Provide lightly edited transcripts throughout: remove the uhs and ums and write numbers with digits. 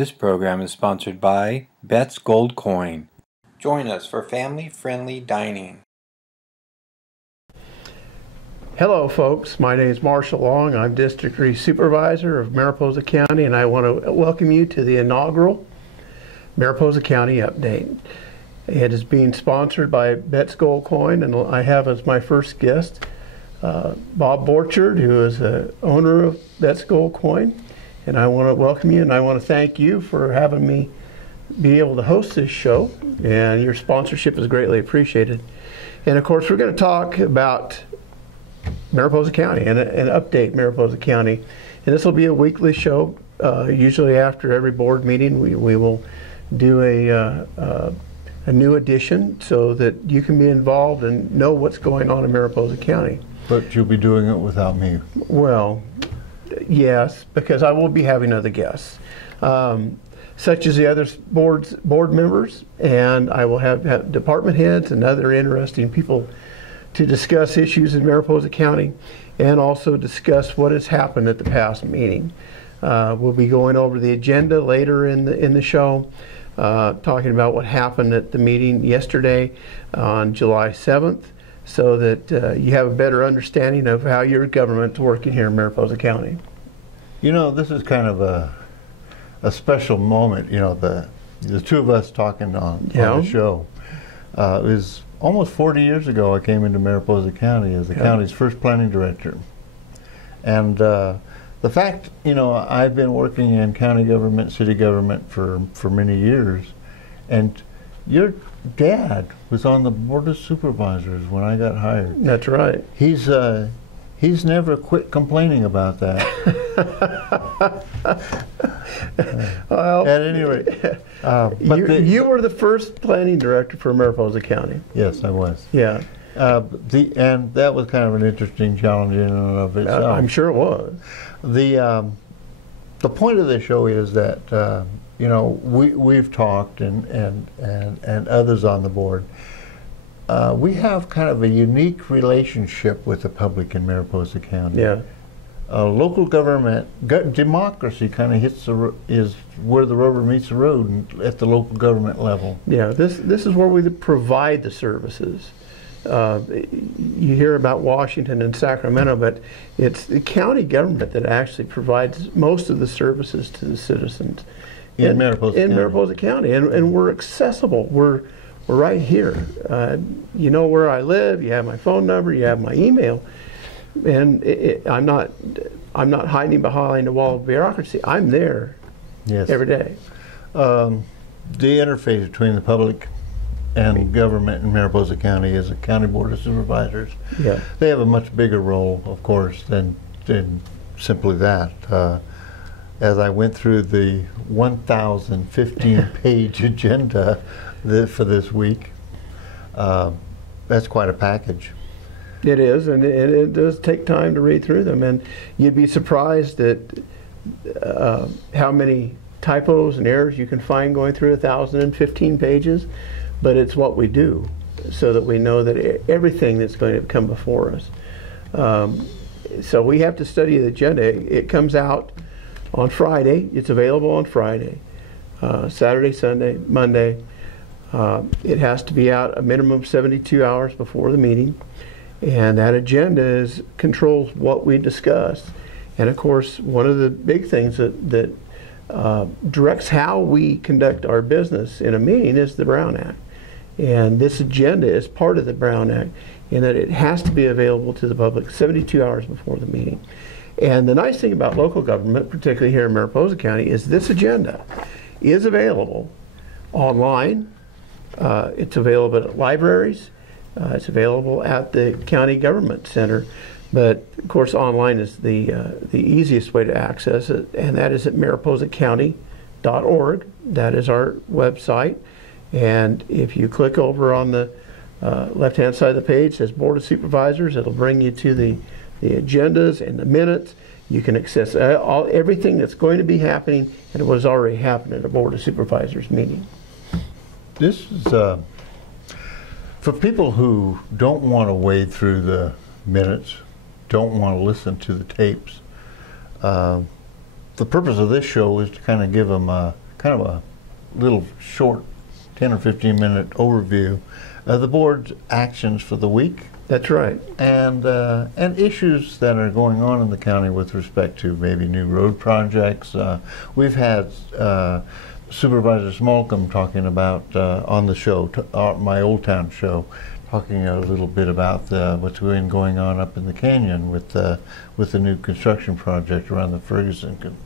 This program is sponsored by Bet's Gold Coin. Join us for family-friendly dining. Hello folks, my name is Marshall Long. I'm District Supervisor of Mariposa County, and I want to welcome you to the inaugural Mariposa County Update. It is being sponsored by Bet's Gold Coin, and I have as my first guest Bob Borchard, who is the owner of Bet's Gold Coin. And I want to welcome you, and I want to thank you for having me be able to host this show, and your sponsorship is greatly appreciated. And of course, we're going to talk about Mariposa County and update Mariposa County. And this will be a weekly show. Usually after every board meeting, we will do a new edition so that you can be involved and know what's going on in Mariposa County. But you'll be doing it without me. Well, yes, because I will be having other guests, such as the other board members, and I will have department heads and other interesting people to discuss issues in Mariposa County and also discuss what has happened at the past meeting. We'll be going over the agenda later in the show, talking about what happened at the meeting yesterday on July 7th, so that you have a better understanding of how your government's working here in Mariposa County. You know, this is kind of a special moment. You know, the two of us talking on the show. It was almost 40 years ago I came into Mariposa County as the county's first planning director. And the fact, you know, I've been working in county government, city government for many years, and your dad was on the Board of Supervisors when I got hired. That's right. He's never quit complaining about that. Well, at any rate, you were the first planning director for Mariposa County. Yes, I was. Yeah. And that was kind of an interesting challenge in and of itself. I'm sure it was. The point of the show is that you know, we've talked and others on the board. We have kind of a unique relationship with the public in Mariposa County. Yeah. Local government, democracy kind of is where the rubber meets the road at the local government level. Yeah, this is where we provide the services. You hear about Washington and Sacramento, but it's the county government that actually provides most of the services to the citizens in Mariposa County. And we're accessible. We're right here. You know where I live. You have my phone number. You have my email. And I'm not hiding behind a wall of bureaucracy. I'm there every day. The interface between the public and government in Mariposa County is a county board of supervisors. Yeah. They have a much bigger role, of course, than simply that. As I went through the 1,015-page agenda for this week, that's quite a package. It is, and it does take time to read through them, and you'd be surprised at how many typos and errors you can find going through 1,015 pages, but it's what we do so that we know that everything that's going to come before us. So we have to study the agenda. It comes out on Friday. It's available on Friday, Saturday, Sunday, Monday. It has to be out a minimum of 72 hours before the meeting. And that agenda controls what we discuss. And of course, one of the big things that directs how we conduct our business in a meeting is the Brown Act. And this agenda is part of the Brown Act in that it has to be available to the public 72 hours before the meeting. And the nice thing about local government, particularly here in Mariposa County, is this agenda is available online. It's available at libraries. It's available at the county government center, but of course online is the easiest way to access it, and that is at mariposacounty.org. That is our website, and if you click over on the left-hand side of the page, it says Board of Supervisors. It'll bring you to the agendas and the minutes. You can access everything that's going to be happening and what has already happened at a Board of Supervisors meeting. This is for people who don't want to wade through the minutes, don't want to listen to the tapes. The purpose of this show is to kind of give them kind of a little short 10 or 15-minute overview of the board's actions for the week. That's right. And issues that are going on in the county with respect to maybe new road projects. We've had Supervisor Smolcomb talking about on the show, my Old Town show, talking a little bit about what's been going on up in the canyon with the new construction project around the Ferguson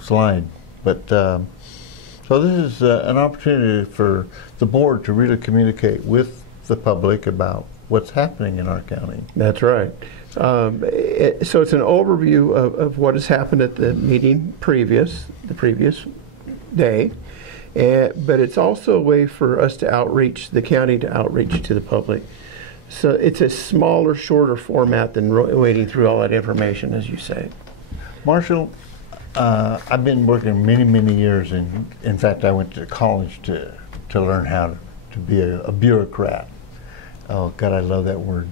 slide. But so this is an opportunity for the board to really communicate with the public about what's happening in our county. That's right. So it's an overview of what has happened at the meeting the previous day, but it's also a way for us to outreach, the county to outreach to the public. So it's a smaller, shorter format than wading through all that information, as you say. Marshall, I've been working many years in fact, I went to college to learn how to be a bureaucrat. Oh God, I love that word.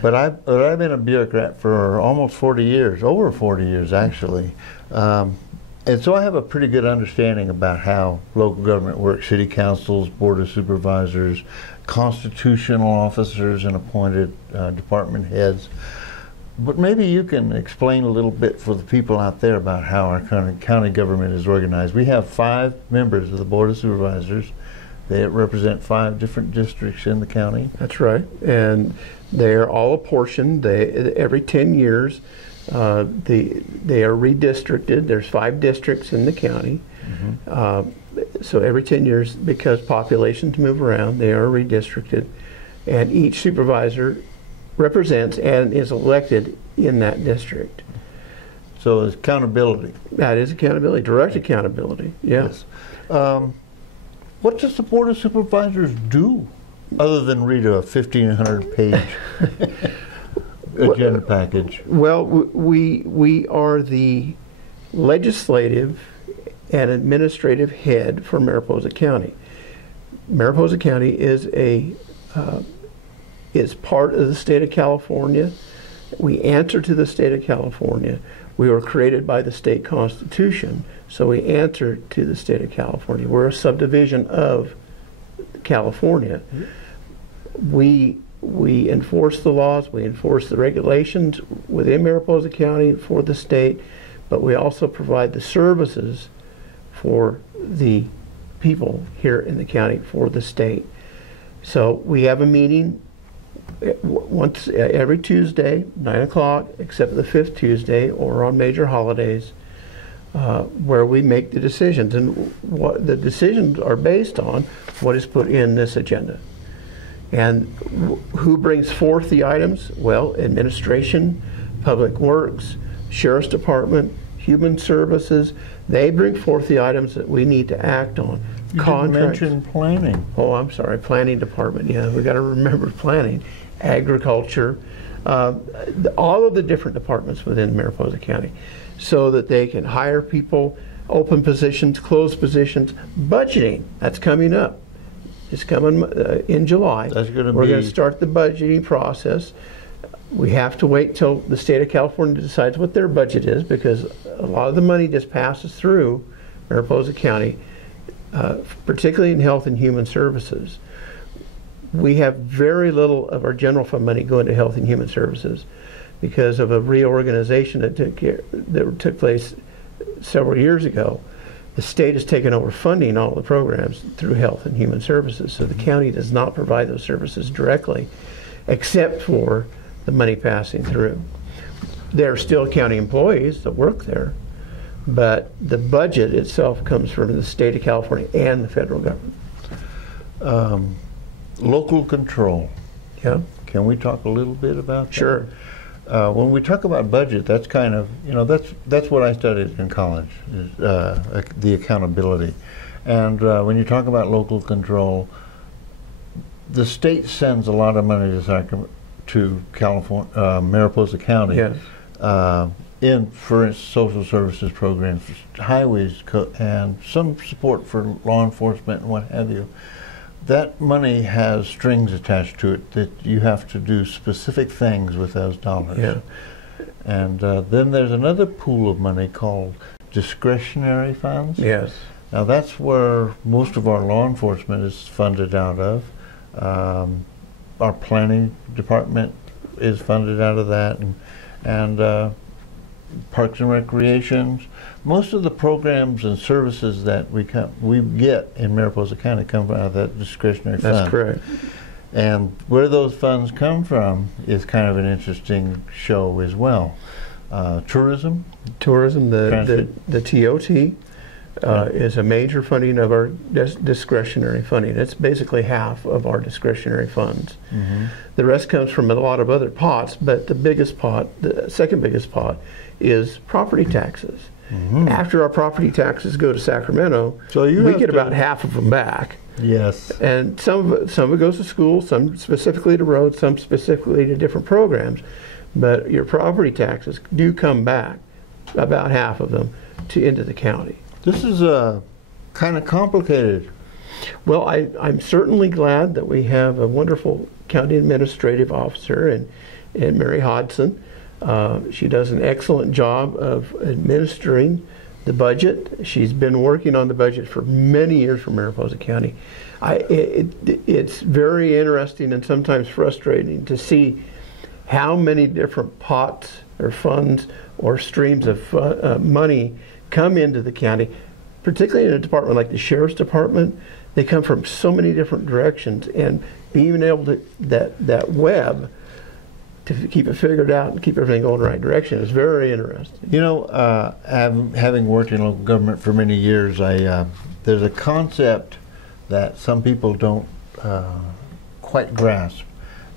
But I've been a bureaucrat for almost 40 years, over 40 years actually. And so I have a pretty good understanding about how local government works, city councils, Board of Supervisors, constitutional officers and appointed department heads. But maybe you can explain a little bit for the people out there about how our county government is organized. We have 5 members of the Board of Supervisors. They represent 5 different districts in the county. That's right, and they are all apportioned. Every 10 years, they are redistricted. There's 5 districts in the county. So every 10 years, because populations move around, they are redistricted, and each supervisor represents and is elected in that district. So it's accountability. That is accountability, direct accountability. Yes. What does the Board of Supervisors do other than read a 1,500-page agenda package? Well, we are the legislative and administrative head for Mariposa County. Mariposa County is part of the state of California. We answer to the state of California. We were created by the state constitution, so we answer to the state of California. We're a subdivision of California. We enforce the laws, we enforce the regulations within Mariposa County for the state, but we also provide the services for the people here in the county for the state. So we have a meeting once every Tuesday, 9 o'clock, except the 5th Tuesday or on major holidays, where we make the decisions. And what the decisions are based on what is put in this agenda. And who brings forth the items? Well, administration, public works, sheriff's department, human services. They bring forth the items that we need to act on. You didn't mention planning. Oh, I'm sorry, planning department. Yeah, we got to remember planning. Agriculture, all of the different departments within Mariposa County, so that they can hire people, open positions, close positions. Budgeting, that's coming up. It's coming in July. We're going to start the budgeting process. We have to wait till the state of California decides what their budget is, because a lot of the money just passes through Mariposa County, particularly in health and human services. We have very little of our general fund money going to health and human services because of a reorganization that took place several years ago. The state has taken over funding all the programs through health and human services, so the county does not provide those services directly, except for the money passing through. There are still county employees that work there, but the budget itself comes from the state of California and the federal government. Local control. Yeah. Can we talk a little bit about that? Sure. When we talk about budget, that's kind of, that's what I studied in college, is, the accountability. And when you talk about local control, the state sends a lot of money to California, Mariposa County. Yes. For instance, social services programs, highways, and some support for law enforcement and what have you. That money has strings attached to it that you have to do specific things with those dollars. Yeah. And then there's another pool of money called discretionary funds. Yes. Now that's where most of our law enforcement is funded out of. Our planning department is funded out of that, and Parks and Recreation. Most of the programs and services that we get in Mariposa County come out of that discretionary fund. That's correct. And where those funds come from is kind of an interesting show as well. Tourism. Tourism, the TOT is a major funding of our discretionary funding. It's basically half of our discretionary funds. Mm-hmm. The rest comes from a lot of other pots, but the biggest pot, the second biggest pot, is property taxes. Mm-hmm. After our property taxes go to Sacramento, so we get about half of them back. Yes. And some of it goes to school, some specifically to roads, some specifically to different programs. But your property taxes do come back, about half of them, into the county. This is kind of complicated. Well, I'm certainly glad that we have a wonderful county administrative officer in Mary Hodson. She does an excellent job of administering the budget. She's been working on the budget for many years for Mariposa County. It's very interesting and sometimes frustrating to see how many different pots or funds or streams of money come into the county, particularly in a department like the Sheriff's Department. They come from so many different directions, and being able to that web to keep it figured out and keep everything going the right direction is very interesting. You know, having worked in local government for many years, there's a concept that some people don't quite grasp.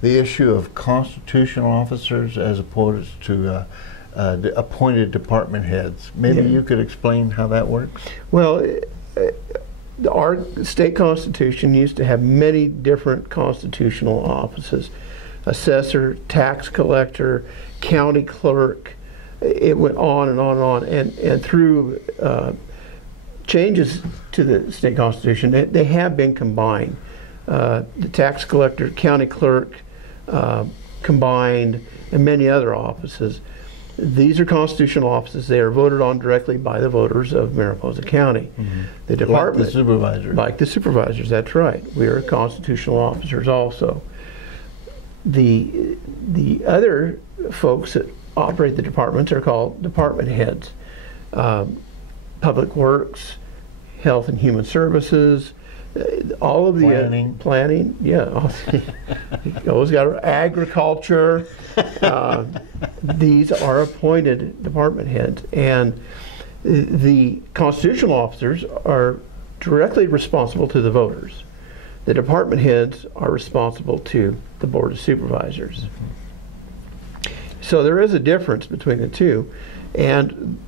The issue of constitutional officers as opposed to appointed department heads. Maybe you could explain how that works? Well, our state constitution used to have many different constitutional offices. Assessor, tax collector, county clerk. It went on and on and on. And through changes to the state constitution, they have been combined. The tax collector, county clerk, combined, and many other offices. These are constitutional offices. They are voted on directly by the voters of Mariposa County. Mm-hmm. The department, like the supervisors. Like the supervisors, that's right. We are constitutional officers also. The other folks that operate the departments are called department heads. Public Works, Health and Human Services, all of the planning, yeah. Always got agriculture. These are appointed department heads, and the constitutional officers are directly responsible to the voters. The department heads are responsible to the Board of Supervisors. So there is a difference between the two, and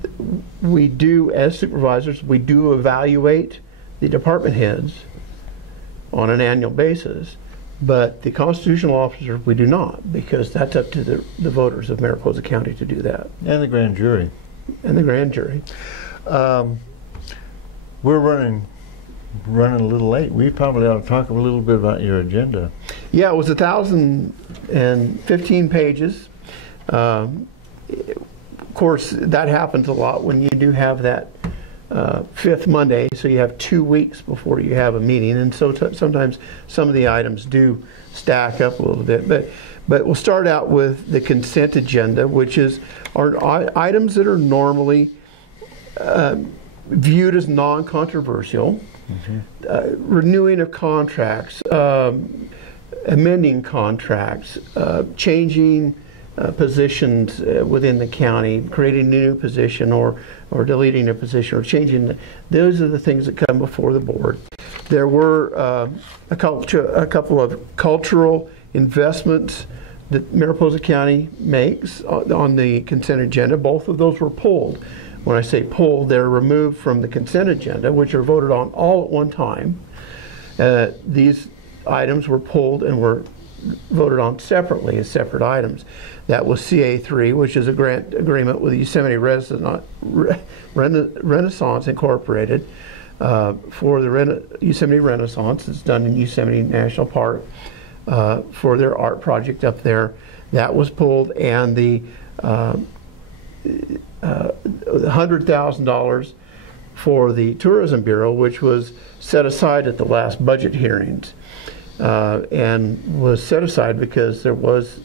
we do, as supervisors, we do evaluate the department heads on an annual basis, but the constitutional officers we do not, because that's up to the voters of Mariposa County to do that. And the grand jury. And the grand jury. We're running a little late. We probably ought to talk a little bit about your agenda. Yeah, it was 1,015 pages. Of course, that happens a lot when you do have that fifth Monday, so you have 2 weeks before you have a meeting, and so sometimes some of the items do stack up a little bit. But we'll start out with the consent agenda, which is our items that are normally viewed as non-controversial. Mm-hmm. Renewing of contracts, amending contracts, changing positions within the county, creating a new position or deleting a position or changing. Those are the things that come before the board. There were a couple of cultural investments that Mariposa County makes on the consent agenda. Both of those were pulled. When I say pulled, they're removed from the consent agenda, which are voted on all at one time. These items were pulled and were voted on separately as separate items. That was CA3, which is a grant agreement with Yosemite Renaissance Incorporated for the Yosemite Renaissance. It's done in Yosemite National Park for their art project up there. That was pulled, and the $100,000 for the Tourism Bureau, which was set aside at the last budget hearings, and was set aside because there was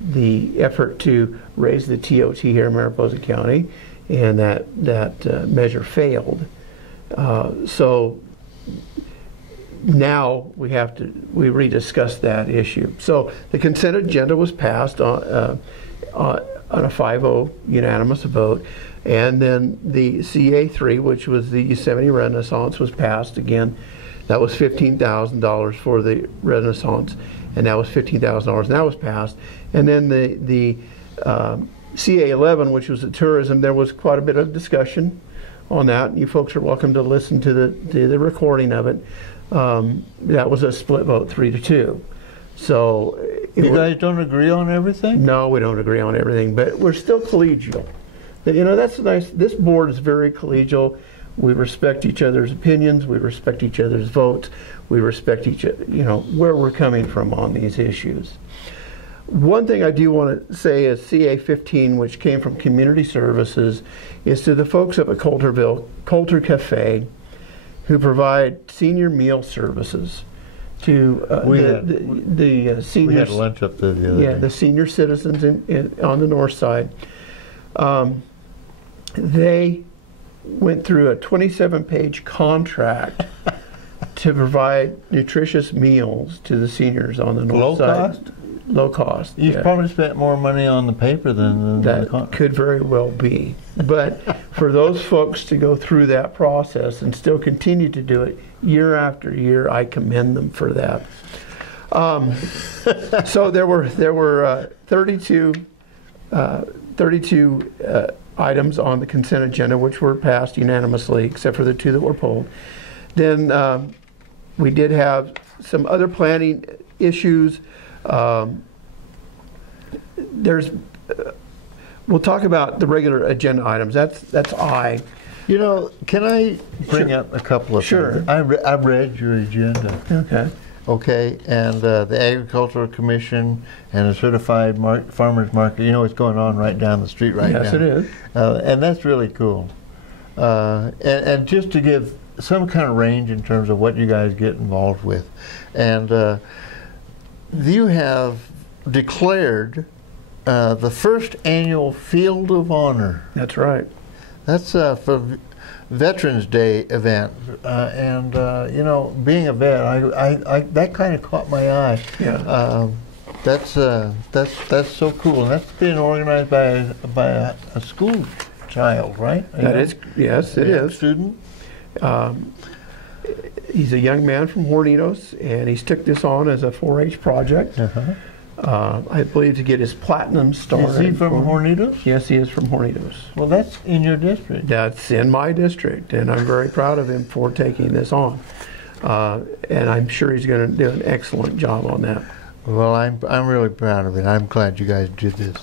the effort to raise the TOT here in Mariposa County, and that measure failed. So now we rediscuss that issue. So the consent agenda was passed on a 5-0 unanimous vote, and then the CA3, which was the Yosemite Renaissance, was passed again. That was $15,000 for the Renaissance, and that was $15,000, and that was passed. And then the CA11, which was the tourism, there was quite a bit of discussion on that. You folks are welcome to listen to the recording of it. That was a split vote, 3-2. So you guys don't agree on everything? No, we don't agree on everything, but we're still collegial. You know, that's nice. This board is very collegial. We respect each other's opinions. We respect each other's votes. We respect where we're coming from on these issues. One thing I do want to say is CA15, which came from Community Services, is to the folks up at Coulter Cafe, who provide senior meal services to the seniors. We had lunch up there the other day. The senior citizens on the north side. They went through a 27-page contract to provide nutritious meals to the seniors on the north side. Low cost? Low cost. You've probably spent more money on the paper than that the contract. could very well be. But for those folks to go through that process and still continue to do it year after year, I commend them for that. So there were 32 items on the consent agenda, which were passed unanimously, except for the 2 that were pulled. Then we did have some other planning issues. We'll talk about the regular agenda items. That's I. You know, can I bring up a couple of Sure. things? I read your agenda. Okay. Okay, and the Agricultural Commission and the Certified Farmers Market, you know what's going on right down the street right now. Yes, it is. And that's really cool. And just to give some kind of range in terms of what you guys get involved with. And you have declared the first annual Field of Honor. That's right. That's for Veterans Day event, and you know, being a vet, I that kind of caught my eye. Yeah. That's so cool, and that's being organized by a school child, right? That is, yes, it is. Student. He's a young man from Hornitos, and he's took this on as a 4-H project. I believe to get his platinum star. Is he from Hornitos? Yes, he is from Hornitos. Well, that's in your district. That's in my district, and I'm very proud of him for taking this on. And I'm sure he's going to do an excellent job on that. Well, I'm really proud of it. I'm glad you guys did this.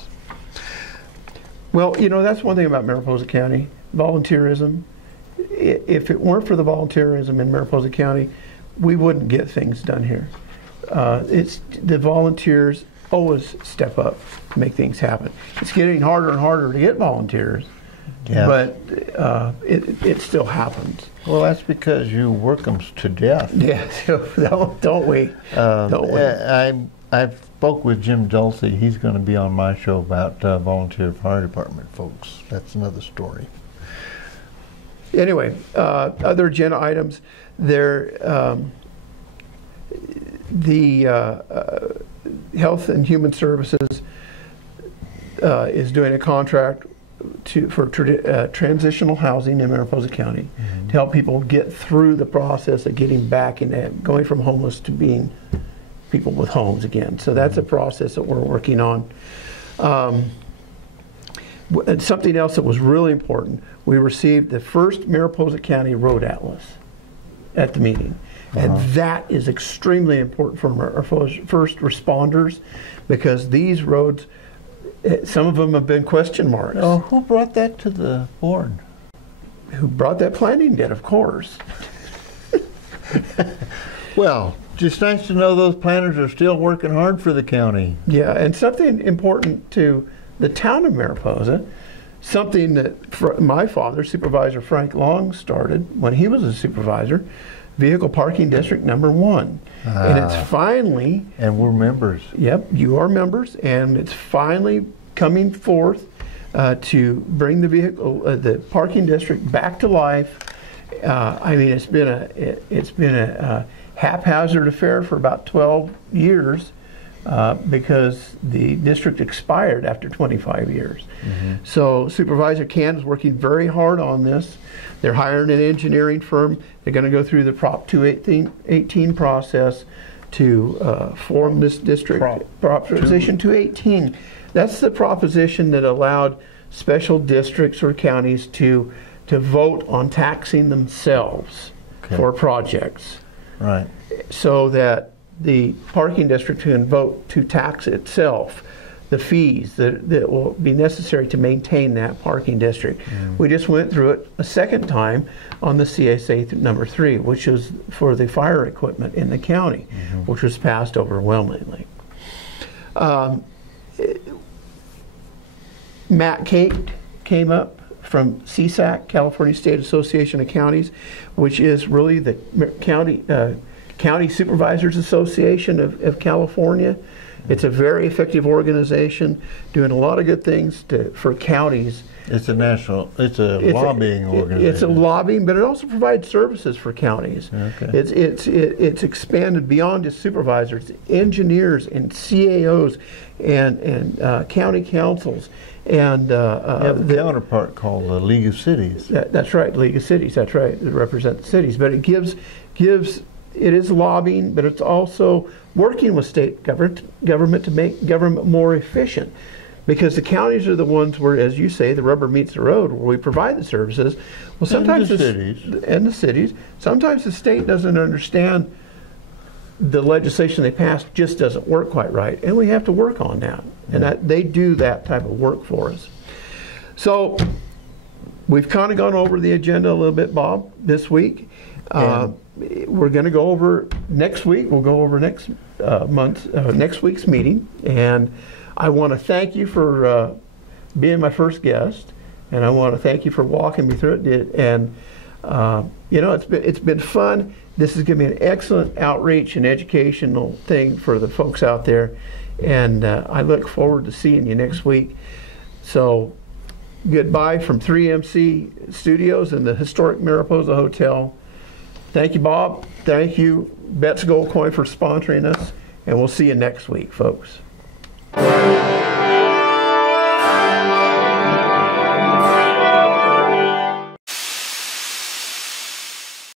Well, you know, that's one thing about Mariposa County, volunteerism. If it weren't for the volunteerism in Mariposa County, we wouldn't get things done here. It's the volunteers always step up to make things happen. It's getting harder and harder to get volunteers, but it still happens. Well, that's because you work them to death. Yeah, don't we? Don't we? I spoke with Jim Dulce. He's going to be on my show about volunteer fire department folks. That's another story. Anyway, other agenda items. The Health and Human Services is doing a contract for transitional housing in Mariposa County to help people get through the process of getting back and going from homeless to being people with homes again. So that's a process that we're working on. And something else that was really important, we received the first Mariposa County Road Atlas at the meeting. And that is extremely important for our first responders, because these roads, some of them have been question marks. Oh, who brought that to the board? Who brought that? Planning did, of course. Well, just nice to know those planners are still working hard for the county. Yeah, and something important to the town of Mariposa, something that my father, Supervisor Frank Long, started when he was a supervisor, Vehicle Parking District number 1. And it's finally... And we're members. Yep, you are members, and it's finally coming forth to bring the parking district back to life. I mean, it's been a haphazard affair for about 12 years because the district expired after 25 years. So Supervisor Can is working very hard on this. They're hiring an engineering firm. They're going to go through the Prop 218 process to form this district. Proposition 218. That's the proposition that allowed special districts or counties to vote on taxing themselves for projects. Right. So that the parking district can vote to tax itself the fees that will be necessary to maintain that parking district. We just went through it a second time on the CSA number 3, which is for the fire equipment in the county, which was passed overwhelmingly. Matt Kate came up from CSAC, California State Association of Counties, which is really the County Supervisors Association of California. It's a very effective organization doing a lot of good things for counties. It's a lobbying organization. It's a lobbying, but it also provides services for counties. Okay. It's expanded beyond just supervisors, engineers and CAOs and county councils. And the counterpart called the League of Cities. That's right, League of Cities. That's right, it represents the cities. But it gives it is lobbying, but it's also working with state government to make government more efficient. Because the counties are the ones where, as you say, the rubber meets the road, where we provide the services. Well, sometimes and the cities. Sometimes the state doesn't understand the legislation they pass just doesn't work quite right, and we have to work on that. And they do that type of work for us. So we've kind of gone over the agenda a little bit, Bob, this week. We're going to go over next week. We'll go over next week's meeting, and I want to thank you for being my first guest, and I want to thank you for walking me through it. And it's been fun. This is going to be an excellent outreach and educational thing for the folks out there, and I look forward to seeing you next week. So goodbye from 3MC Studios in the historic Mariposa Hotel. Thank you, Bob. Thank you, Betts Gold Coin, for sponsoring us, and we'll see you next week, folks.